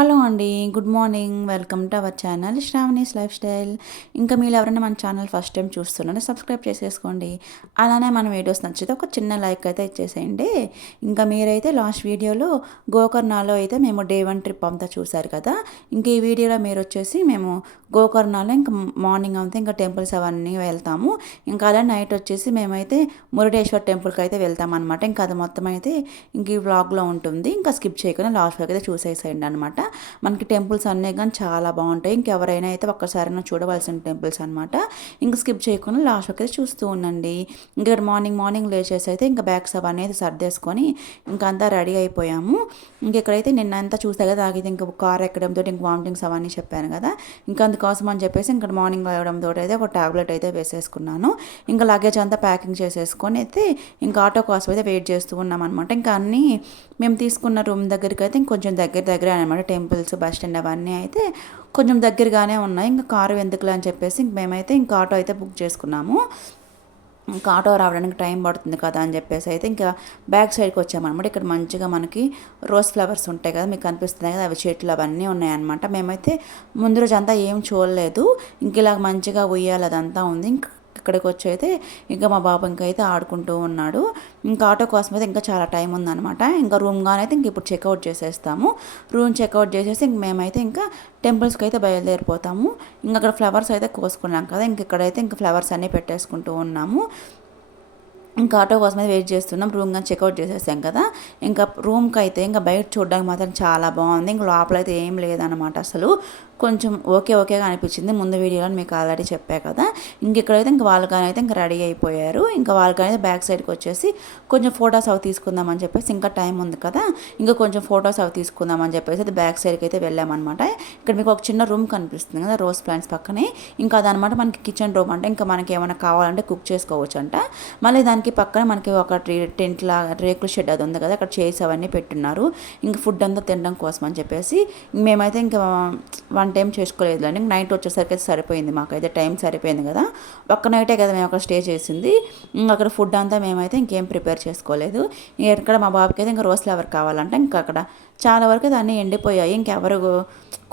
Hello అండి good morning. Welcome to our channel Shravani's lifestyle. ఇంకా మీరు ఎవరైనా మన ఛానల్ ఫస్ట్ టైం చూస్తున్నారో సబ్స్క్రైబ్ చేసేసుకోండి. అలానే మన వీడియోస్ నచ్చితే ఒక చిన్న లైక్ అయితే ఇచ్చేసేయండి. ఇంకా మీరైతే లాస్ట్ వీడియోలో గోకర్ణాలో అయితే మేము డే వన్ ట్రిప్ అంతా చూసారు కదా. ఇంకా ఈ వీడియోలో మీరు వచ్చేసి మేము గోకర్ణాలో ఇంకా మార్నింగ్ అంతా ఇంకా టెంపుల్స్ అవన్నీ వెళ్తాము. ఇంకా అలా నైట్ వచ్చేసి మేమైతే మురుడేశ్వర్ టెంపుల్కి అయితే వెళ్తాం అనమాట ఇంకా అది మొత్తం అయితే ఇంక ఈ వ్లాగ్లో ఉంటుంది. ఇంకా స్కిప్ చేయకుండా లాస్ట్ వరకు అయితే చూసేసేయండి అనమాట మనకి టెంపుల్స్ అన్నీ కానీ చాలా బాగుంటాయి. ఇంకెవరైనా అయితే ఒక్కసారైనా చూడవలసిన టెంపుల్స్ అనమాట ఇంకా స్కిప్ చేయకుండా లాస్ట్ వరకు అయితే చూస్తూ ఉండండి. ఇంకా మార్నింగ్ మార్నింగ్ లేచేసి అయితే ఇంకా బ్యాగ్స్ అవన్నీ అయితే సర్దేసుకొని ఇంకా అంతా రెడీ అయిపోయాము. ఇంకెక్కడైతే నిన్న అంతా చూసా కదా ఆగితే ఇంకా కార్ ఎక్కడంతో ఇంక వామిటింగ్స్ అవన్నీ చెప్పాను కదా. ఇంకా అందుకోసం అని చెప్పేసి ఇంకా మార్నింగ్ లేవడంతో అయితే ఒక టాబ్లెట్ అయితే వేసేసుకున్నాను. ఇంకా లగేజ్ అంతా ప్యాకింగ్ చేసేసుకొని అయితే ఇంకా ఆటో కోసం అయితే వెయిట్ చేస్తూ ఉన్నాం అనమాట ఇంకా అన్నీ మేము తీసుకున్న రూమ్ దగ్గరికి అయితే ఇంకొంచెం దగ్గర దగ్గర అనమాట టెంపుల్స్ బస్ స్టాండ్ అవన్నీ అయితే కొంచెం దగ్గరగానే ఉన్నాయి. ఇంకా కారు ఎందుకులే అని చెప్పేసి ఇంక మేమైతే ఇంకా ఆటో అయితే బుక్ చేసుకున్నాము. ఇంకా ఆటో రావడానికి టైం పడుతుంది కదా అని చెప్పేసి అయితే ఇంకా బ్యాక్ సైడ్కి వచ్చామన్నమాట. ఇక్కడ మంచిగా మనకి రోజ్ ఫ్లవర్స్ ఉంటాయి కదా మీకు కనిపిస్తున్నాయి కదా అవి చెట్లు అవన్నీ ఉన్నాయన్నమాట. మేమైతే ముందు రోజు అంతా ఏం చూడలేదు. ఇంక ఇలా మంచిగా ఉయ్యాలి అదంతా ఉంది. ఇంకా ఇక్కడికి వచ్చి అయితే ఇంకా మా బాబు ఇంకా అయితే ఆడుకుంటూ ఉన్నాడు. ఇంకా ఆటో కోసం అయితే ఇంకా చాలా టైం ఉందన్నమాట. ఇంకా రూమ్ కానీ అయితే ఇంక ఇప్పుడు చెక్అవుట్ చేసేస్తాము. రూమ్ చెక్అవుట్ చేసేసి ఇంక మేమైతే ఇంకా టెంపుల్స్కి అయితే బయలుదేరిపోతాము. ఇంకా అక్కడ ఫ్లవర్స్ అయితే కోసుకున్నాం కదా ఇంక ఇక్కడైతే ఇంకా ఫ్లవర్స్ అన్నీ పెట్టేసుకుంటూ ఉన్నాము. ఇంకా ఆటో కోసం అయితే వెయిట్ చేస్తున్నాం. రూమ్ కానీ చెక్అవుట్ చేసేసాం కదా. ఇంకా రూమ్కి అయితే ఇంకా బయట చూడడానికి మాత్రం చాలా బాగుంది. ఇంకా లోపల అయితే ఏం లేదనమాట అసలు. కొంచెం ఓకే ఓకేగా అనిపించింది. ముందు వీడియోలో మీకు ఆల్రెడీ చెప్పా కదా. ఇంక ఇక్కడైతే ఇంకా వాళ్ళకని అయితే ఇంకా రెడీ అయిపోయారు. ఇంకా వాళ్ళకని అయితే బ్యాక్ సైడ్కి వచ్చేసి కొంచెం ఫొటోస్ అవి తీసుకుందామని చెప్పేసి ఇంకా టైం ఉంది కదా. ఇంకా కొంచెం ఫొటోస్ అవి తీసుకుందామని చెప్పేసి అయితే బ్యాక్ సైడ్కి అయితే వెళ్ళామన్నమాట. ఇక్కడ మీకు ఒక చిన్న రూమ్ కనిపిస్తుంది కదా రోజ్ ప్లాంట్స్ పక్కనే. ఇంకా అదనమాట మనకి కిచెన్ రూమ్ అంటే ఇంకా మనకి ఏమైనా కావాలంటే కుక్ చేసుకోవచ్చు అంట మళ్ళీ దానికి పక్కన మనకి ఒక టెంట్ లాగా రేకుల షెడ్ అది ఉంది కదా అక్కడ చైర్స్ అవన్నీ పెట్టున్నారు. ఇంకా ఫుడ్ అంతా తినడం కోసం అని చెప్పేసి మేమైతే ఇంకా వన్ టైం చేసుకోలేదు అండి. నైట్ వచ్చేసరికి అయితే సరిపోయింది మాకైతే. టైం సరిపోయింది కదా. ఒక్క నైటే కదా మేము అక్కడ స్టే చేసింది. ఇంకా అక్కడ ఫుడ్ అంతా మేమైతే ఇంకేం ప్రిపేర్ చేసుకోలేదు. ఎక్కడ మా బాబుకి అయితే ఇంకా రోజ్ ఫ్లవర్ కావాలంటే. ఇంకా అక్కడ చాలా వరకు దాన్ని ఎండిపోయాయి. ఇంకెవరు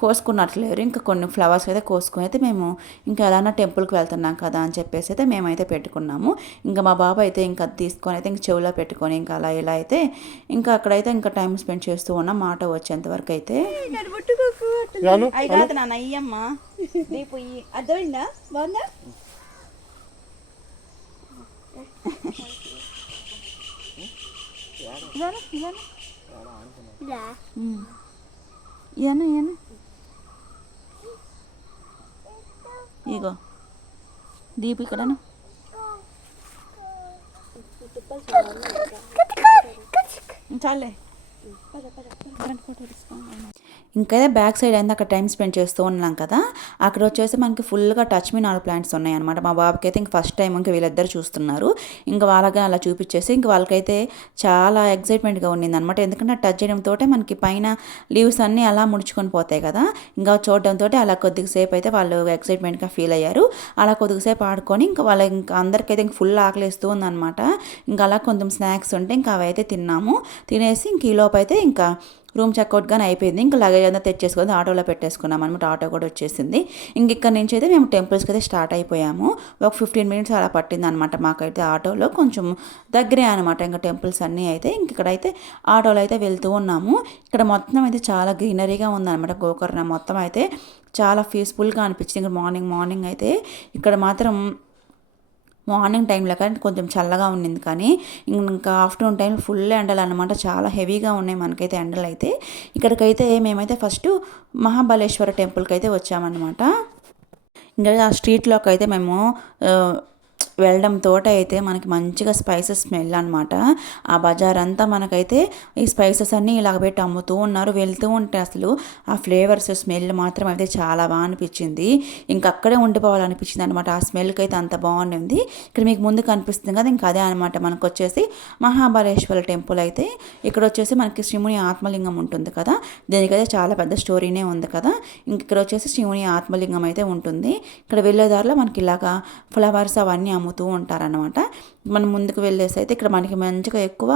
కోసుకున్నట్లేరు. ఇంకా కొన్ని ఫ్లవర్స్ అయితే కోసుకుని అయితే మేము ఇంకా ఎలానా టెంపుల్కి వెళ్తున్నాం కదా అని చెప్పేసి అయితే మేమైతే పెట్టుకున్నాము. ఇంకా మా బాబు అయితే ఇంకా తీసుకొని అయితే ఇంక చెవిలో పెట్టుకొని ఇంకా అలా ఇలా అయితే ఇంకా అక్కడైతే ఇంకా టైం స్పెండ్ చేస్తూ ఉన్నాం మాట వచ్చేంత వరకు అయితే. అవి కాదు నాన్న అయ్యమ్మా రేపు అర్థమైందా? బాగుందా? ఇగో దీపు ఇక్కడను చాలే ఫోటో తీసుకోండి ఇంకైతే బ్యాక్ సైడ్ అయింది అక్కడ టైం స్పెండ్ చేస్తూ ఉన్నాం కదా. అక్కడ వచ్చేసి మనకి ఫుల్గా టచ్ మీ నాలుగు ప్లాంట్స్ ఉన్నాయి అనమాట మా బాబుకి అయితే ఇంక ఫస్ట్ టైం ఇంకా వీళ్ళిద్దరు చూస్తున్నారు. ఇంకా వాళ్ళకి అలా చూపించేసి ఇంక వాళ్ళకైతే చాలా ఎగ్జైట్మెంట్గా ఉండింది అనమాట ఎందుకంటే టచ్ చేయడంతో మనకి పైన లీవ్స్ అన్నీ అలా ముడుచుకొని పోతాయి కదా. ఇంకా చూడడంతో అలా కొద్దిసేపు అయితే వాళ్ళు ఎగ్జైట్మెంట్గా ఫీల్ అయ్యారు. అలా కొద్దిసేపు ఆడుకొని ఇంకా వాళ్ళ ఇంకా అందరికైతే ఇంక ఫుల్ ఆకలిస్తూ ఉందన్నమాట. ఇంకా అలా కొంచెం స్నాక్స్ ఉంటే ఇంకా అవి అయితే తిన్నాము. తినేసి ఇంక ఈ లోపు అయితే ఇంకా రూమ్ చెక్అవుట్ కానీ అయిపోయింది. ఇంకా లగేజ్ అంతా తెచ్చేసుకొని ఆటోలో పెట్టేసుకున్నాం అనమాట ఆటో కూడా వచ్చేసింది. ఇంక ఇక్కడ నుంచి అయితే మేము టెంపుల్స్కి అయితే స్టార్ట్ అయిపోయాము. ఒక ఫిఫ్టీన్ మినిట్స్ అలా పట్టింది అనమాట మాకైతే ఆటోలో. కొంచెం దగ్గరే అనమాట ఇంకా టెంపుల్స్ అన్నీ అయితే. ఇంక ఇక్కడైతే ఆటోలో అయితే వెళ్తూ ఉన్నాము. ఇక్కడ మొత్తం అయితే చాలా గ్రీనరీగా ఉందన్నమాట. గోకర్ణ మొత్తం అయితే చాలా పీస్ఫుల్గా అనిపించింది. ఇంకా మార్నింగ్ మార్నింగ్ అయితే ఇక్కడ మాత్రం మార్నింగ్ టైంలో కానీ కొంచెం చల్లగా ఉండింది కానీ ఇంకా ఆఫ్టర్నూన్ టైం ఫుల్ ఎండలు అనమాట చాలా హెవీగా ఉన్నాయి మనకైతే ఎండలు అయితే ఇక్కడికైతే మేమైతే ఫస్ట్ మహాబలేశ్వర టెంపుల్కి అయితే వచ్చామన్నమాట. ఇంకా ఆ స్ట్రీట్లోకి అయితే మేము వెళ్ళడంతో అయితే మనకి మంచిగా స్పైసెస్ స్మెల్ అనమాట ఆ బజార్ అంతా మనకైతే ఈ స్పైసెస్ అన్నీ ఇలాగ పెట్టి అమ్ముతూ ఉన్నారు వెళ్తూ ఉంటే అసలు ఆ ఫ్లేవర్స్ స్మెల్ మాత్రం అయితే చాలా బాగా అనిపించింది. ఇంకా అక్కడే ఉండిపోవాలనిపించింది అనమాట ఆ స్మెల్కి అయితే అంత బాగుంది ఇక్కడ మీకు ముందు కనిపిస్తుంది కదా ఇంకా అదే అనమాట మనకు వచ్చేసి మహాబలేశ్వర టెంపుల్ అయితే ఇక్కడ వచ్చేసి మనకి శివుని ఆత్మలింగం ఉంటుంది కదా దీనికైతే చాలా పెద్ద స్టోరీనే ఉంది కదా. ఇంక ఇక్కడ వచ్చేసి శివుని ఆత్మలింగం అయితే ఉంటుంది. ఇక్కడ వెళ్ళేదారిలో మనకి ఇలాగా ఫ్లవర్స్ అవన్నీ అమ్ము అమ్ముతూ ఉంటారనమాట మనం ముందుకు వెళ్ళేసి అయితే ఇక్కడ మనకి మంచిగా ఎక్కువ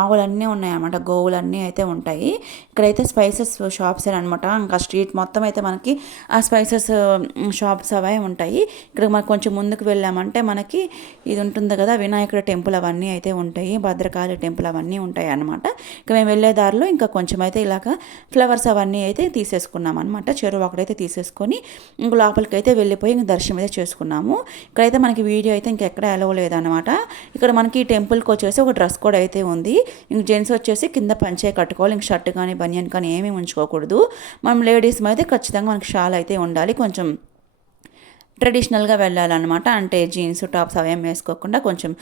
ఆవులన్నీ ఉన్నాయన్నమాట. గోవులన్నీ అయితే ఉంటాయి. ఇక్కడైతే స్పైసెస్ షాప్స్ అనమాట ఇంకా స్ట్రీట్ మొత్తం అయితే మనకి ఆ స్పైసెస్ షాప్స్ అవే ఉంటాయి. ఇక్కడ మనకు కొంచెం ముందుకు వెళ్ళామంటే మనకి ఇది ఉంటుంది కదా వినాయకుడు టెంపుల్ అవన్నీ అయితే ఉంటాయి. భద్రకాళి టెంపుల్ అవన్నీ ఉంటాయి అనమాట ఇక మేము వెళ్ళే దారిలో ఇంకా కొంచెం అయితే ఇలాగ ఫ్లవర్స్ అవన్నీ అయితే తీసేసుకున్నాం అనమాట చెరువు ఒకటైతే తీసేసుకొని ఇంక లోపలికి అయితే వెళ్ళిపోయి ఇంక దర్శనం అయితే చేసుకున్నాము. ఇక్కడైతే మనకి వీడియో అయితే ఇంకెక్కడ అనమాట ఇక్కడ మనకి టెంపుల్కి వచ్చేసి ఒక డ్రెస్ కోడ్ అయితే ఉంది. ఇంక జెంట్స్ వచ్చేసి కింద పంచే కట్టుకోవాలి. ఇంక షర్ట్ కానీ బనియన్ కానీ ఏమీ ఉంచుకోకూడదు. మనం లేడీస్ అయితే ఖచ్చితంగా మనకి షాల్ అయితే ఉండాలి. కొంచెం ట్రెడిషనల్గా వెళ్ళాలన్నమాట. అంటే జీన్స్ టాప్స్ అవేం వేసుకోకుండా కొంచెం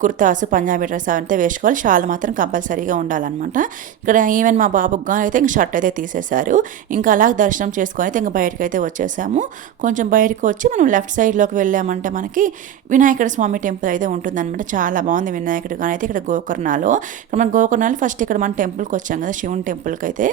కుర్తాసు పంజాబీ డ్రెస్ అంతే వేసుకోవాలి. షాల్ మాత్రం కంపల్సరీగా ఉండాలన్నమాట. ఇక్కడ ఈవెన్ మా బాబుకి కానీ అయితే ఇంక షర్ట్ అయితే తీసేశారు. ఇంకా అలా దర్శనం చేసుకొని అయితే ఇంక బయటకు అయితే వచ్చేసాము. కొంచెం బయటకు వచ్చి మనం లెఫ్ట్ సైడ్లోకి వెళ్ళామంటే మనకి వినాయకుడు స్వామి టెంపుల్ అయితే ఉంటుందన్నమాట. చాలా బాగుంది వినాయకుడు కానీ అయితే ఇక్కడ గోకర్ణాలో. ఇక్కడ మన గోకర్ణాలు ఫస్ట్ ఇక్కడ మన టెంపుల్కి వచ్చాం కదా శివుని టెంపుల్కి అయితే.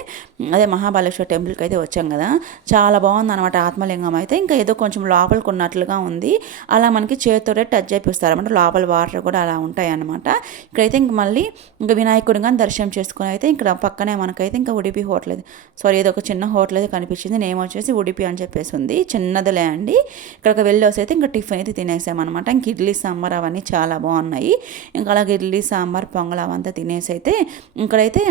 అదే మహాబలేశ్వర టెంపుల్కి అయితే వచ్చాం కదా. చాలా బాగుంది అనమాట ఆత్మలింగం అయితే. ఇంకా ఏదో కొంచెం లోపలికి ఉన్నట్లుగా ఉంది. అలా మనకి చేతితోటే టచ్ చేపిస్తారు అనమాట లోపల వాటర్ కూడా అలా అలా ఉంటాయన్నమాట. ఇక్కడైతే ఇంక మళ్ళీ ఇంకా వినాయకుడు కానీ దర్శనం చేసుకుని అయితే ఇక్కడ పక్కనే మనకైతే ఇంకా ఉడిపి హోటల్ సారీ ఏదో ఒక చిన్న హోటల్ అయితే కనిపించింది. నేమ్ వచ్చేసి ఉడిపి అని చెప్పేసి ఉంది. చిన్నదిలే అండి. ఇక్కడికి వెళ్ళేసి అయితే ఇంకా టిఫిన్ అయితే తినేసామన్నమాట. ఇంక ఇడ్లీ సాంబార్ అవన్నీ చాలా బాగున్నాయి. ఇంకా అలాగే ఇడ్లీ సాంబార్ పొంగల్ అవంతా తినేసి అయితే ఇక్కడైతే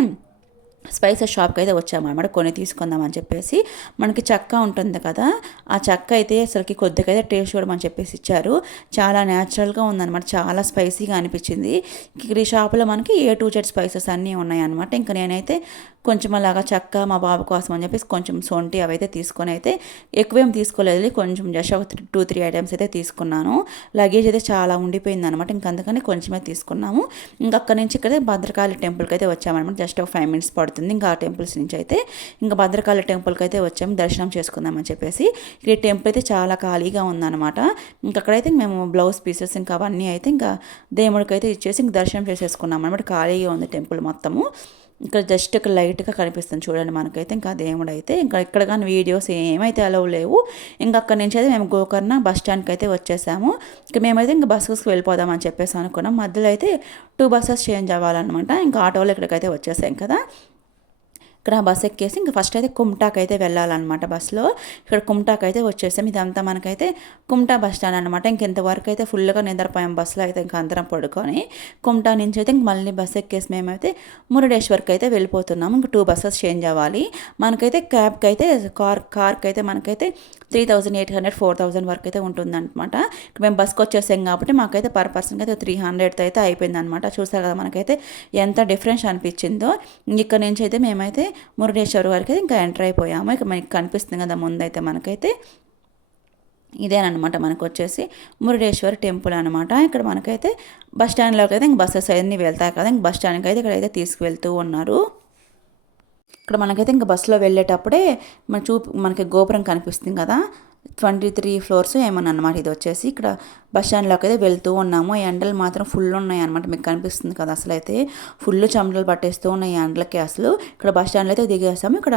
స్పైసెస్ షాప్కి అయితే వచ్చామన్నమాట కొని తీసుకుందామని చెప్పేసి. మనకి చెక్క ఉంటుంది కదా ఆ చెక్క అయితే అసలుకి కొద్దిగా అయితే టేస్ట్ చూడమని చెప్పేసి ఇచ్చారు. చాలా న్యాచురల్గా ఉందన్నమాట చాలా స్పైసీగా అనిపించింది. ఇక్కడ ఈ షాప్లో మనకి ఏ టూ జెడ్ స్పైసెస్ అన్నీ ఉన్నాయన్నమాట. ఇంకా నేనైతే కొంచెం అలాగా చెక్క మా బాబు కోసం అని చెప్పేసి కొంచెం సొంటి అవైతే తీసుకొని అయితే ఎక్కువేం తీసుకోలేదు కొంచెం జస్ట్ ఒక టూ త్రీ ఐటమ్స్ అయితే తీసుకున్నాను. లగేజ్ అయితే చాలా ఉండిపోయింది అనమాట ఇంక అందుకని కొంచెమే తీసుకున్నాము. ఇంకా అక్కడి నుంచి ఇక్కడ భద్రకాళి టెంపుల్కి అయితే వచ్చామన్నమాట. జస్ట్ ఒక ఫైవ్ మినిట్స్ పడుతుంది. ఇంకా ఆ టెంపుల్స్ నుంచి అయితే ఇంకా భద్రకాళి టెంపుల్కి అయితే వచ్చాము. దర్శనం చేసుకుందామని చెప్పేసి ఈ టెంపుల్ అయితే చాలా ఖాళీగా ఉందన్నమాట. ఇంకా అక్కడైతే మేము బ్లౌజ్ పీసెస్ ఇంకా అవన్నీ అయితే ఇంకా దేవుడికి అయితే ఇచ్చేసి ఇంక దర్శనం చేసేసుకున్నాం అనమాట ఖాళీగా ఉంది టెంపుల్ మొత్తము. ఇక్కడ జస్ట్ ఒక లైట్గా కనిపిస్తుంది చూడండి మనకైతే. ఇంకా దేవుడు అయితే ఇంకా ఇక్కడ కానీ వీడియోస్ ఏమైతే అలవ్ లేవు. ఇంకా అక్కడి నుంచి అయితే మేము గోకర్ణ బస్ స్టాండ్కి అయితే వచ్చేసాము. ఇంకా మేమైతే ఇంకా వెళ్ళిపోదాం వెళ్ళిపోదామని చెప్పేసి అనుకున్నాం. మధ్యలో అయితే టూ బస్సెస్ చేంజ్ అవ్వాలన్నమాట. ఇంకా ఆటోలో ఇక్కడికైతే వచ్చేసాం కదా. ఇక్కడ బస్ ఎక్కేసి ఇంకా ఫస్ట్ అయితే కుమ్టాక్ అయితే వెళ్ళాలన్నమాట బస్సులో ఇక్కడ కుమ్టాక్ అయితే వచ్చేసాం. ఇదంతా మనకైతే కుమ్టా బస్ స్టాండ్ అనమాట ఇంకెంతవరకు అయితే ఫుల్గా నిద్రపోయాం బస్సులో అయితే ఇంకా అందరం పడుకొని. కుమ్టా నుంచి అయితే ఇంక మళ్ళీ బస్ ఎక్కేసి మేమైతే మురుడేశ్వర్కి అయితే వెళ్ళిపోతున్నాము ఇంక టూ బస్సెస్ చేంజ్ అవ్వాలి. మనకైతే క్యాబ్కి అయితే కార్ కార్కి అయితే మనకైతే three thousand eight hundred four thousand వరకు అయితే ఉంటుందన్నమాట. మేము బస్కి వచ్చేసాం కాబట్టి మాకైతే పర్ పర్సన్కి అయితే త్రీ హండ్రెడ్తో అయితే అయిపోయిందనమాట చూసారు కదా మనకైతే ఎంత డిఫరెన్స్ అనిపించిందో. ఇక్కడ నుంచి అయితే మేమైతే మురుడేశ్వర్ వరకు ఇంకా ఎంటర్ అయిపోయాము. ఇక మనకి కనిపిస్తుంది కదా ముందైతే మనకైతే. ఇదేనమాట మనకు వచ్చేసి మురుడేశ్వర్ టెంపుల్ అనమాట ఇక్కడ మనకైతే బస్ స్టాండ్లోకి అయితే ఇంక బస్సెస్ అన్నీ వెళ్తాయి కదా. ఇంక బస్ స్టాండ్కి అయితే ఇక్కడైతే తీసుకువెళ్తూ ఉన్నారు. ఇక్కడ మనకైతే ఇంకా బస్సులో వెళ్ళేటప్పుడే మన చూపు మనకి గోపురం కనిపిస్తుంది కదా. ట్వంటీ త్రీ ఫ్లోర్స్ ఏమన్నా అనమాట ఇది వచ్చేసి. ఇక్కడ బస్ స్టాండ్లోకి అయితే వెళ్తూ ఉన్నాము. ఎండలు మాత్రం ఫుల్ ఉన్నాయి అనమాట మీకు కనిపిస్తుంది కదా అసలు అయితే ఫుల్ చెమటలు పట్టేస్తూ ఉన్నాయి ఎండలకి అసలు. ఇక్కడ బస్ స్టాండ్లో అయితే దిగేసాము. ఇక్కడ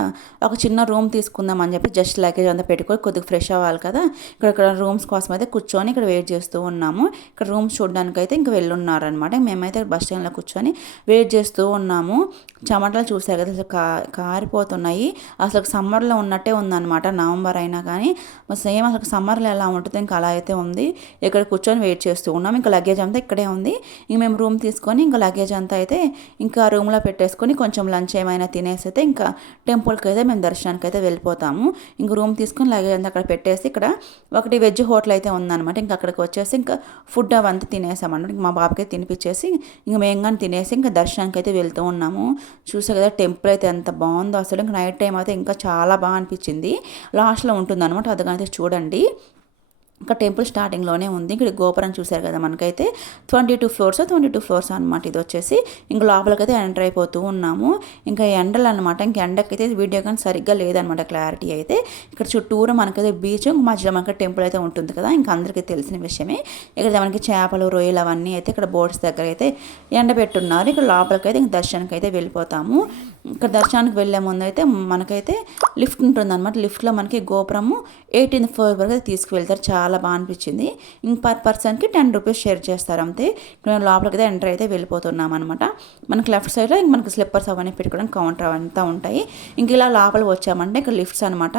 ఒక చిన్న రూమ్ తీసుకుందాం అని చెప్పి జస్ట్ లగేజ్ అంతా పెట్టుకొని కొద్దిగా ఫ్రెష్ అవ్వాలి కదా. ఇక్కడ ఇక్కడ రూమ్స్ కోసం అయితే కూర్చొని ఇక్కడ వెయిట్ చేస్తూ ఉన్నాము. ఇక్కడ రూమ్స్ చూడడానికి అయితే ఇంకా వెళ్ళున్నారనమాట మేమైతే బస్ స్టాండ్లో కూర్చొని వెయిట్ చేస్తూ ఉన్నాము. చెమటలు చూసారు కదా అసలు కా కారిపోతున్నాయి. అసలు సమ్మర్లో ఉన్నట్టే ఉందన్నమాట. నవంబర్ అయినా కానీ సేమ్ అసలు సమ్మర్లో ఎలా ఉంటుందో ఇంకా అలా అయితే ఉంది. ఇక్కడ కూర్చొని వెయిట్ చేస్తూ ఉన్నాం. ఇంకా లగేజ్ అంతా ఇక్కడే ఉంది. ఇంక మేము రూమ్ తీసుకొని ఇంకా లగేజ్ అంతా అయితే ఇంకా రూమ్లో పెట్టేసుకొని కొంచెం లంచ్ ఏమైనా తినేసి అయితే ఇంకా టెంపుల్కి అయితే మేము దర్శనానికి అయితే వెళ్ళిపోతాము. ఇంక రూమ్ తీసుకొని లగేజ్ అంతా అక్కడ పెట్టేసి ఇక్కడ ఒకటి వెజ్ హోటల్ అయితే ఉందన్నమాట. ఇంకా అక్కడికి వచ్చేసి ఇంకా ఫుడ్ అవంతా తినేసామన్నమాట. మా బాబుకి తినిపించేసి ఇంక మేము కానీ తినేసి ఇంకా దర్శనానికి అయితే వెళ్తూ ఉన్నాము. చూసా కదా టెంపుల్ అయితే ఎంత బాగుందో అసలు. ఇంకా నైట్ టైం అయితే ఇంకా చాలా బాగా అనిపించింది. లాస్ట్లో ఉంటుందన్నమాట. అది కానీ చూడండి. ఇంకా టెంపుల్ స్టార్టింగ్లోనే ఉంది. ఇక్కడ గోపురం చూశారు కదా మనకైతే. Twenty two floors twenty two floors అనమాట ఇది వచ్చేసి. ఇంకా లోపలికైతే ఎంటర్ అయిపోతూ ఉన్నాము. ఇంకా ఎండలు అనమాట ఇంకా ఎండకైతే వీడియో కానీ సరిగ్గా లేదనమాట క్లారిటీ అయితే. ఇక్కడ చుట్టూరు మనకైతే బీచ్ మధ్యలో మనకి టెంపుల్ అయితే ఉంటుంది కదా. ఇంకా అందరికీ తెలిసిన విషయమే. ఇక్కడ మనకి చేపలు రొయ్యలు అవన్నీ అయితే ఇక్కడ బోట్స్ దగ్గర అయితే ఎండబెట్టున్నారు. ఇక్కడ లోపలికైతే ఇంక దర్శనానికి అయితే వెళ్ళిపోతాము. ఇక్కడ దర్శనానికి వెళ్ళే ముందు అయితే మనకైతే లిఫ్ట్ ఉంటుంది అనమాట లిఫ్ట్లో మనకి గోపురము ఎయిటీన్త్ ఫ్లోర్ వరకు అయితే తీసుకువెళ్తారు. చాలా బాగా అనిపించింది. ఇంక పర్ పర్సన్కి టెన్ రూపీస్ షేర్ చేస్తారు అంతే. ఇక్కడ మేము లోపలికి అయితే ఎంటర్ అయితే వెళ్ళిపోతున్నాం అనమాట మనకి లెఫ్ట్ సైడ్లో ఇంక మనకి స్లిప్పర్స్ అవన్నీ పెట్టుకోవడానికి కౌంటర్ అంతా ఉంటాయి. ఇంక ఇలా లోపలికి వచ్చామంటే ఇక్కడ లిఫ్ట్స్ అనమాట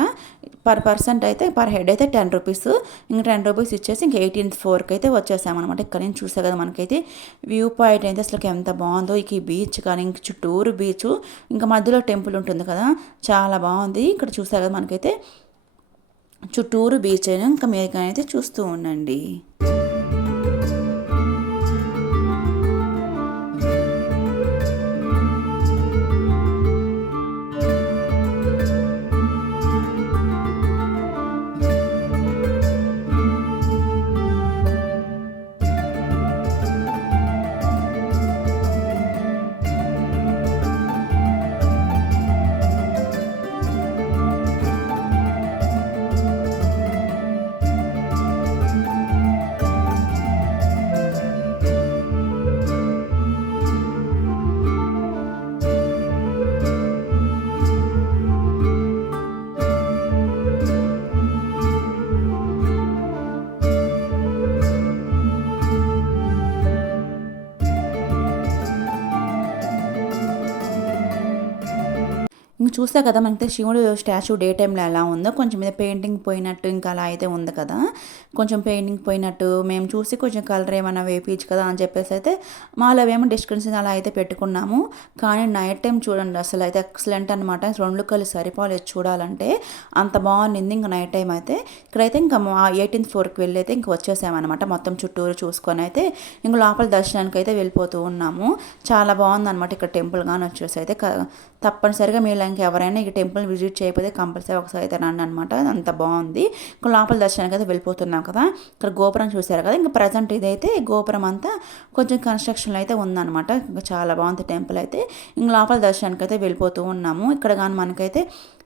పర్ పర్సెంట్ అయితే పర్ హెడ్ అయితే టెన్ రూపీస్ ఇంకా టెన్ రూపీస్ ఇచ్చేసి ఇంక ఎయిటీన్త్ ఫోర్కి అయితే వచ్చేసామన్నమాట. ఇక్కడ నుంచి చూసే కదా మనకైతే. వ్యూ పాయింట్ అయితే అసలు ఎంత బాగుందో. ఇక ఈ బీచ్ కానీ ఇంక చుట్టూరు బీచ్ ఇంకా మధ్యలో టెంపుల్ ఉంటుంది కదా. చాలా బాగుంది. ఇక్కడ చూసే కదా మనకైతే. చుట్టూరు బీచ్ అయినా ఇంకా మీరు అయితే చూస్తూ ఉండండి. చూస్తే కదా మనకి శివుడు స్టాచ్యూ డే టైంలో ఎలా ఉందో కొంచెం మీద పెయింటింగ్ పోయినట్టు ఇంకా అలా అయితే ఉంది కదా. కొంచెం పెయింటింగ్ పోయినట్టు మేము చూసి కొంచెం కలర్ ఏమైనా వేపించు కదా అని చెప్పేసి అయితే మాలో ఏమో డిస్కషన్ అలా అయితే పెట్టుకున్నాము. కానీ నైట్ టైం చూడండి అసలు అయితే ఎక్సలెంట్ అనమాట రెండు కళ్ళు సరిపోలేదు చూడాలంటే. అంత బాగుంది ఇంకా నైట్ టైం అయితే. ఇక్కడైతే ఇంకా ఎయిటీన్త్ ఫ్లోర్కి వెళ్ళి అయితే ఇంక వచ్చేసామన్నమాట మొత్తం చుట్టూరు చూసుకొని అయితే. ఇంక లోపల దర్శనానికి అయితే వెళ్ళిపోతూ ఉన్నాము. చాలా బాగుందన్నమాట ఇక్కడ టెంపుల్ కానీ వచ్చేసి అయితే. తప్పనిసరిగా మీరు ఎవరైనా ఈ టెంపుల్ విజిట్ చేయకపోతే కంపల్సరీ ఒకసారి అయితే రండి అనమాట అంత బాగుంది. ఇంకా లోపల దర్శనానికి అయితే వెళ్ళిపోతున్నాం కదా. ఇక్కడ గోపురం చూసారు కదా. ఇంకా ప్రజెంట్ ఇదైతే గోపురం అంతా కొంచెం కన్స్ట్రక్షన్లో అయితే ఉందన్నమాట. ఇంకా చాలా బాగుంది టెంపుల్ అయితే. ఇంక లోపల దర్శనానికి అయితే వెళ్ళిపోతూ ఉన్నాము. ఇక్కడ కానీ మనకైతే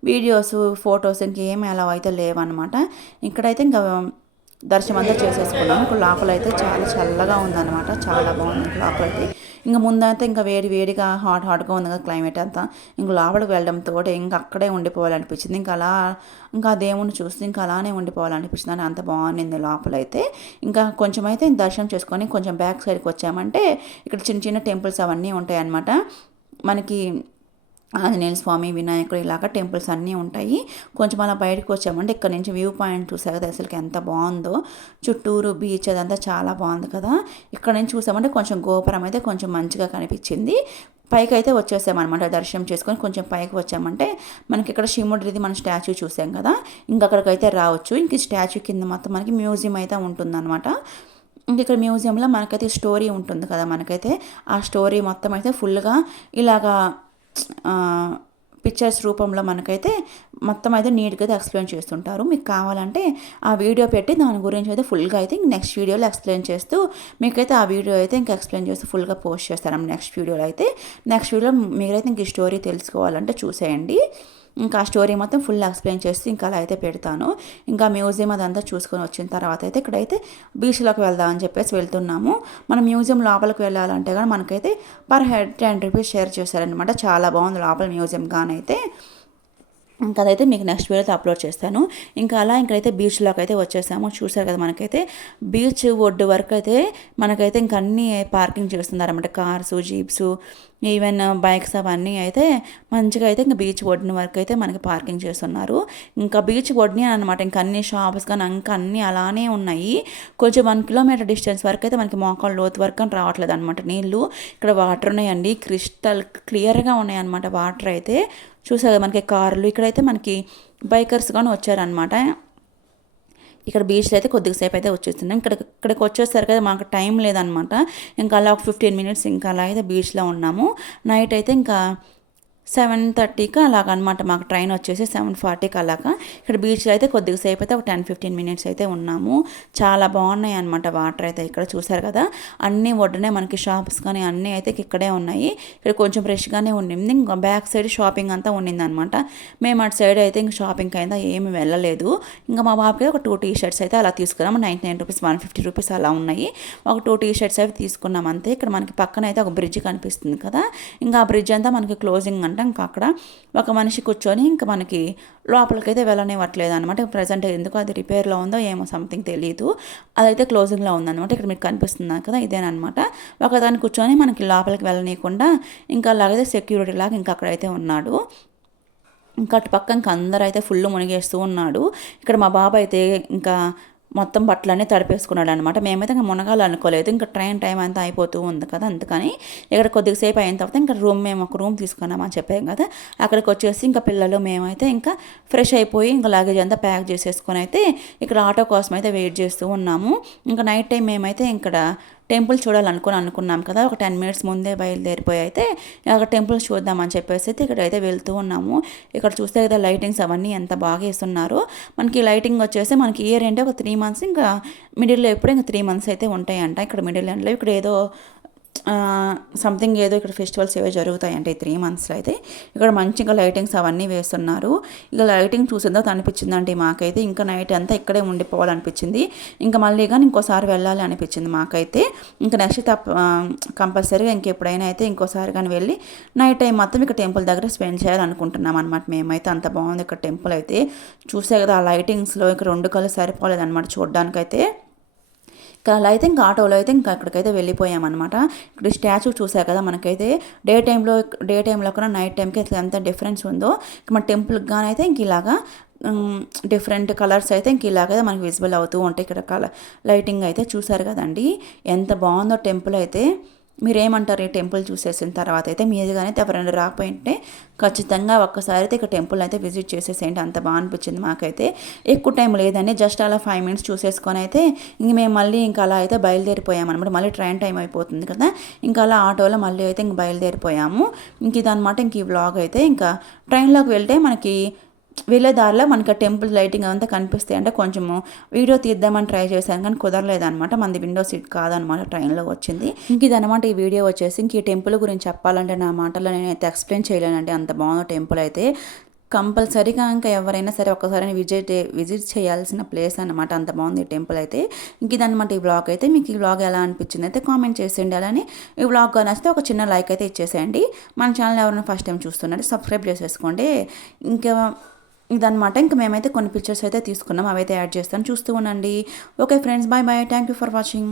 వీడియోస్ ఫొటోస్ ఇంకేమి అలా అయితే లేవన్నమాట. ఇక్కడైతే ఇంకా దర్శనం అంతా చేసేసుకున్నాం. ఇంకా లోపల అయితే చాలా చల్లగా ఉందన్నమాట. చాలా బాగుంది లోపల అయితే ఇంకా ముందైతే ఇంకా వేడి వేడిగా హాట్ హాట్గా ఉంది కదా క్లైమేట్ అంతా. ఇంకా లోపలికి వెళ్ళడంతో ఇంకా అక్కడే ఉండిపోవాలనిపించింది. ఇంకా అలా ఇంకా దేవుణ్ణి చూస్తే ఇంకా అలానే ఉండిపోవాలనిపించింది అని అంత బాగుండింది లోపలైతే. ఇంకా కొంచెం అయితే దర్శనం చేసుకొని కొంచెం బ్యాక్ సైడ్కి వచ్చామంటే ఇక్కడ చిన్న చిన్న టెంపుల్స్ అవన్నీ ఉంటాయి అన్నమాట మనకి ఆంజనేయ స్వామి వినాయకుడు ఇలాగ టెంపుల్స్ అన్నీ ఉంటాయి. కొంచెం అలా బయటకు వచ్చామంటే ఇక్కడ నుంచి వ్యూ పాయింట్ చూసా కదా అసలుకి ఎంత బాగుందో. చుట్టూరు బీచ్ అదంతా చాలా బాగుంది కదా. ఇక్కడ నుంచి చూసామంటే కొంచెం గోపురం అయితే కొంచెం మంచిగా కనిపించింది. పైకి అయితే వచ్చేసామన్నమాట దర్శనం చేసుకొని కొంచెం పైకి వచ్చామంటే మనకి ఇక్కడ శివుడిది మన స్టాచ్యూ చూసాం కదా. ఇంక అక్కడికైతే రావచ్చు. ఇంక స్టాచ్యూ కింద మొత్తం మనకి మ్యూజియం అయితే ఉంటుందన్నమాట. ఇంక ఇక్కడ మ్యూజియంలో మనకైతే స్టోరీ ఉంటుంది కదా మనకైతే ఆ స్టోరీ మొత్తం అయితే ఫుల్గా ఇలాగా పిక్చర్స్ రూపంలో మనకైతే మొత్తం అయితే నీట్గా అయితే ఎక్స్ప్లెయిన్ చేస్తుంటారు. మీకు కావాలంటే ఆ వీడియో పెట్టి దాని గురించి అయితే ఫుల్గా అయితే నెక్స్ట్ వీడియోలో ఎక్స్ప్లెయిన్ చేస్తూ మీకైతే ఆ వీడియో అయితే ఇంకా ఎక్స్ప్లెయిన్ చేస్తూ ఫుల్గా పోస్ట్ చేస్తాను. నెక్స్ట్ వీడియోలో అయితే నెక్స్ట్ వీడియోలో మీరైతే ఇంక ఈ స్టోరీ తెలుసుకోవాలంటే చూసేయండి. ఇంకా ఆ స్టోరీ మొత్తం ఫుల్ ఎక్స్ప్లెయిన్ చేసి ఇంకా అలా అయితే పెడతాను. ఇంకా మ్యూజియం అదంతా చూసుకొని వచ్చిన తర్వాత అయితే ఇక్కడైతే బీచ్లోకి వెళ్దాం అని చెప్పేసి వెళ్తున్నాము. మనం మ్యూజియం లోపలికి వెళ్ళాలంటే కానీ మనకైతే per head ten rupees share చేశారనమాట చాలా బాగుంది లోపల మ్యూజియం కానైతే ఇంకా అదైతే మీకు నెక్స్ట్ వీడియోతో అప్లోడ్ చేస్తాను. ఇంకా అలా ఇంకైతే బీచ్లోకి అయితే వచ్చేసాము. చూసారు కదా మనకైతే బీచ్ ఒడ్డు వరకు అయితే మనకైతే ఇంక అన్నీ పార్కింగ్ చేస్తున్నారన్నమాట. కార్స్ జీప్స్ ఈవెన్ బైక్స్ అవన్నీ అయితే మంచిగా అయితే ఇంకా బీచ్ ఒడ్డున వరకు అయితే మనకి పార్కింగ్ చేస్తున్నారు. ఇంకా బీచ్ ఒడ్డుని అనమాట ఇంకా అన్ని షాప్స్ కానీ ఇంకా అన్నీ అలానే ఉన్నాయి. కొంచెం వన్ కిలోమీటర్ డిస్టెన్స్ వరకు అయితే మనకి మోకాలు లోతు వరకు అని రావట్లేదు అనమాట నీళ్ళు. ఇక్కడ వాటర్ ఉన్నాయండి. క్రిస్టల్ క్లియర్గా ఉన్నాయి అనమాట వాటర్ అయితే. చూసారు మనకి కార్లు ఇక్కడైతే మనకి బైకర్స్ కానీ వచ్చారనమాట ఇక్కడ బీచ్లో అయితే కొద్దిగా సేపు అయితే వచ్చేస్తున్నాం. ఇక్కడ ఇక్కడికి వచ్చేసరికి అయితే మాకు టైం లేదనమాట ఇంకా అలా ఒక ఫిఫ్టీన్ మినిట్స్ ఇంకా అలా అయితే బీచ్లో ఉన్నాము. నైట్ అయితే ఇంకా సెవెన్ థర్టీకి అలాగనమాట మాకు ట్రైన్ వచ్చేసి సెవెన్ ఫార్టీకి అలాగా. ఇక్కడ బీచ్లో అయితే కొద్దిగా సేపు అయితే ఒక టెన్ ఫిఫ్టీన్ మినిట్స్ అయితే ఉన్నాము. చాలా బాగున్నాయి అనమాట వాటర్ అయితే ఇక్కడ చూసారు కదా. అన్నీ ఒడ్డునే మనకి షాప్స్ కానీ అన్నీ అయితే ఇక్కడే ఉన్నాయి. ఇక్కడ కొంచెం ఫ్రెష్గానే ఉండింది. ఇంకా బ్యాక్ సైడ్ షాపింగ్ అంతా ఉండింది అనమాట మేము అటు సైడ్ అయితే ఇంకా షాపింగ్ అయితే ఏమి వెళ్ళలేదు. ఇంకా మా బాబుకి ఒక టూ టీ షర్ట్స్ అయితే అలా తీసుకున్నాము. Ninety nine rupees one fifty rupees అలా ఉన్నాయి. ఒక టూ టీ షర్ట్స్ అయితే తీసుకున్నాం అంతే ఇక్కడ మనకి పక్కన అయితే ఒక బ్రిడ్జ్ కనిపిస్తుంది కదా. ఇంకా ఆ బ్రిడ్జ్ అంతా మనకి క్లోజింగ్ అంట. ఇంకా అక్కడ ఒక మనిషి కూర్చొని ఇంకా మనకి లోపలికైతే వెళ్ళనివ్వట్లేదు అనమాట ప్రజెంట్ ఎందుకు అది రిపేర్లో ఉందో ఏమో సంథింగ్ తెలియదు అదైతే క్లోజింగ్లో ఉందన్నమాట. ఇక్కడ మీకు కనిపిస్తుంది కదా ఇదేనమాట ఒకదాన్ని కూర్చొని మనకి లోపలికి వెళ్ళనీయకుండా ఇంకా అలాగైతే సెక్యూరిటీ లాగా ఇంకా అక్కడైతే ఉన్నాడు. ఇంకా అటు పక్క ఇంకా అందరూ అయితే ఫుల్ మునిగేస్తూ ఉన్నాడు. ఇక్కడ మా బాబు అయితే ఇంకా మొత్తం బట్టలన్నీ తడిపేసుకున్నాడు అనమాట మేమైతే ఇంకా మునగాలి అనుకోలేదు. ఇంకా ట్రైన్ టైం అంతా అయిపోతూ ఉంది కదా అందుకని ఇక్కడ కొద్దిసేపు అయిన తర్వాత ఇంకా రూమ్ మేము ఒక రూమ్ తీసుకున్నామని చెప్పాం కదా అక్కడికి వచ్చేసి ఇంకా పిల్లలు మేమైతే ఇంకా ఫ్రెష్ అయిపోయి ఇంకా లగేజ్ అంతా ప్యాక్ చేసేసుకొని అయితే ఇక్కడ ఆటో కోసం అయితే వెయిట్ చేస్తూ ఉన్నాము. ఇంకా నైట్ టైం మేమైతే ఇక్కడ టెంపుల్ చూడాలనుకుని అనుకున్నాం కదా ఒక టెన్ మినిట్స్ ముందే బయలుదేరిపోయి అయితే అక్కడ టెంపుల్స్ చూద్దామని చెప్పేసి అయితే ఇక్కడ అయితే వెళ్తూ ఉన్నాము. ఇక్కడ చూస్తే కదా లైటింగ్స్ అవన్నీ ఎంత బాగా వేస్తున్నారు. మనకి లైటింగ్ వచ్చేసి మనకి ఇయర్ అంటే ఒక త్రీ మంత్స్ ఇంకా మిడిల్లో ఎప్పుడు ఇంకా త్రీ మంత్స్ అయితే ఉంటాయంట. ఇక్కడ మిడిల్ ఎండ్లో ఇక్కడ ఏదో సంథింగ్ ఏదో ఇక్కడ ఫెస్టివల్స్ ఏవో జరుగుతాయంటే ఈ త్రీ మంత్స్లో అయితే. ఇక్కడ మంచిగా లైటింగ్స్ అవన్నీ వేస్తున్నారు. ఇక లైటింగ్ చూసిందో అనిపించిందండి మాకైతే. ఇంకా నైట్ అంతా ఇక్కడే ఉండిపోవాలనిపించింది. ఇంకా మళ్ళీ కానీ ఇంకోసారి వెళ్ళాలి అనిపించింది మాకైతే. ఇంకా నెక్స్ట్ తప్ప కంపల్సరీగా ఇంకెప్పుడైనా అయితే ఇంకోసారి కానీ వెళ్ళి నైట్ టైం మొత్తం ఇక్కడ టెంపుల్ దగ్గర స్పెండ్ చేయాలనుకుంటున్నాం అనమాట మేమైతే. అంత బాగుంది ఇక్కడ టెంపుల్ అయితే. చూసే కదా ఆ లైటింగ్స్లో ఇక్కడ రెండు కళ్ళు సరిపోలేదు అనమాట చూడడానికైతే. ఇంకా అలా అయితే ఇంకా ఆటోలో అయితే ఇంకా అక్కడికైతే వెళ్ళిపోయామన్నమాట. ఇక్కడ స్టాచ్యూ చూసారు కదా మనకైతే డే టైంలో డే టైంలో కన్నా నైట్ టైంకి ఎంత డిఫరెన్స్ ఉందో. మన టెంపుల్కి కానీ ఇంక ఇలాగా డిఫరెంట్ కలర్స్ అయితే ఇంక ఇలాగైతే మనకి విజిబుల్ అవుతూ ఉంటాయి. ఇక్కడ కలర్ లైటింగ్ అయితే చూసారు కదండి. ఎంత బాగుందో టెంపుల్ అయితే. మీరేమంటారు ఈ టెంపుల్ చూసేసిన తర్వాత అయితే మీదుగానే ఎవరైనా రాకపోయింటే ఖచ్చితంగా ఒక్కసారి అయితే ఇక టెంపుల్ అయితే విజిట్ చేసేసేయండి. అంత బాగా అనిపించింది మాకైతే. ఎక్కువ టైం లేదండి. జస్ట్ అలా ఫైవ్ మినిట్స్ చూసేసుకొని అయితే ఇంక మేము మళ్ళీ ఇంకా అలా అయితే బయలుదేరిపోయామన్నమాట. మళ్ళీ ట్రైన్ టైం అయిపోతుంది కదా. ఇంకా అలా ఆటోలో మళ్ళీ అయితే ఇంక బయలుదేరిపోయాము. ఇంక ఇదనమాట ఇంక ఈ వ్లాగ్ అయితే. ఇంకా ట్రైన్లోకి వెళ్తే మనకి వెళ్ళే దారిలో మనకి టెంపుల్ లైటింగ్ అంతా కనిపిస్తాయి. అంటే కొంచెము వీడియో తీద్దామని ట్రై చేశాను కానీ కుదరలేదనమాట మనది విండో సీట్ కాదనమాట ట్రైన్లో వచ్చింది. ఇంక ఇదనమాట ఈ వీడియో వచ్చేసి. ఇంక ఈ టెంపుల్ గురించి చెప్పాలంటే నా మాటలో నేనైతే ఎక్స్ప్లెయిన్ చేయలేనంటే అంత బాగుంది టెంపుల్ అయితే. కంపల్సరీగా ఇంకా ఎవరైనా సరే ఒకసారి విజిట్ విజిట్ చేయాల్సిన ప్లేస్ అనమాట అంత బాగుంది ఈ టెంపుల్ అయితే. ఇంక ఇదనమాట ఈ బ్లాగ్ అయితే. మీకు ఈ బ్లాగ్ ఎలా అనిపించింది అయితే కామెంట్ చేసేయండి. అలానే ఈ బ్లాగ్ నచ్చితే ఒక చిన్న లైక్ అయితే ఇచ్చేసేయండి. మన ఛానల్ ఎవరైనా ఫస్ట్ టైం చూస్తున్నారు సబ్స్క్రైబ్ చేసేసుకోండి. ఇంకా ఇదనమాట ఇంకా మేమైతే కొన్ని పిక్చర్స్ అయితే తీసుకున్నాం. అవైతే యాడ్ చేస్తాను. చూస్తూ ఉండండి. Okay friends bye bye thank you for watching